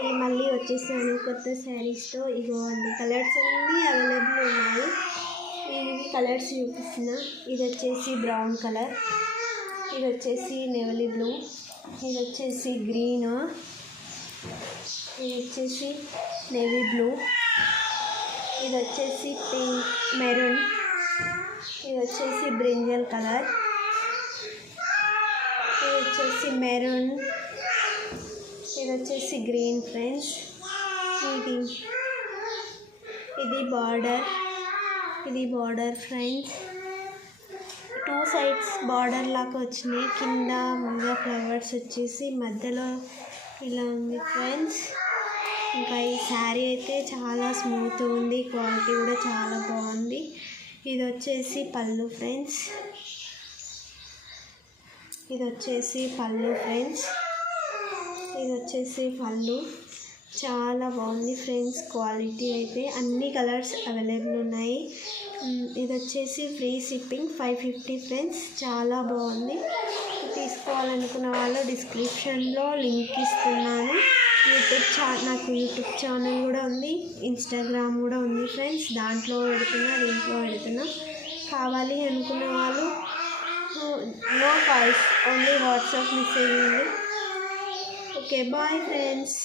అండి, మళ్ళీ వచ్చేసాను కొత్త శారీస్తో. ఇగోండి కలర్స్ అన్నీ అవైలబుల్ ఉన్నాయి. ఇవి కలర్స్ చూపిస్తున్నా. ఇది వచ్చేసి బ్రౌన్ కలర్, ఇది వచ్చేసి నెవీ బ్లూ, ఇది వచ్చేసి గ్రీన్, ఇది వచ్చేసి నేవీ బ్లూ, ఇది వచ్చేసి పింక్ మెరూన్, ఇది వచ్చేసి బ్రింజల్ కలర్, ఇది వచ్చేసి మెరూన్, ఇది వచ్చేసి గ్రీన్ ఫ్రెండ్స్. ఇది బార్డర్, ఇది బార్డర్ ఫ్రెండ్స్. 2 సైడ్స్ బార్డర్ లాగా వచ్చినాయి. కింద ముందుగా ఫ్లవర్స్ వచ్చేసి మధ్యలో ఇలా ఉంది ఫ్రెండ్స్. ఇంకా ఈ శారీ అయితే చాలా స్మూత్ ఉంది, క్వాలిటీ కూడా చాలా బాగుంది. ఇది వచ్చేసి పళ్ళు ఫ్రెండ్స్, ఇది వచ్చేసి పళ్ళు ఫ్రెండ్స్, ఇది వచ్చేసి పళ్ళు. చాలా బాగుంది ఫ్రెండ్స్, క్వాలిటీ అయితే అన్ని కలర్స్ అవైలబుల్ ఉన్నాయి. ఇది వచ్చేసి ఫ్రీ షిప్పింగ్ 550 ఫ్రెండ్స్. చాలా బాగుంది. తీసుకోవాలనుకున్న వాళ్ళు డిస్క్రిప్షన్లో లింక్ ఇస్తున్నాను. నాకు యూట్యూబ్ ఛానల్ కూడా ఉంది, ఇన్స్టాగ్రామ్ కూడా ఉంది ఫ్రెండ్స్. దాంట్లో లింక్లో పెడుతున్నా. కావాలి అనుకున్న వాళ్ళు no calls, only WhatsApp message ఉంది. Okay, bye friends.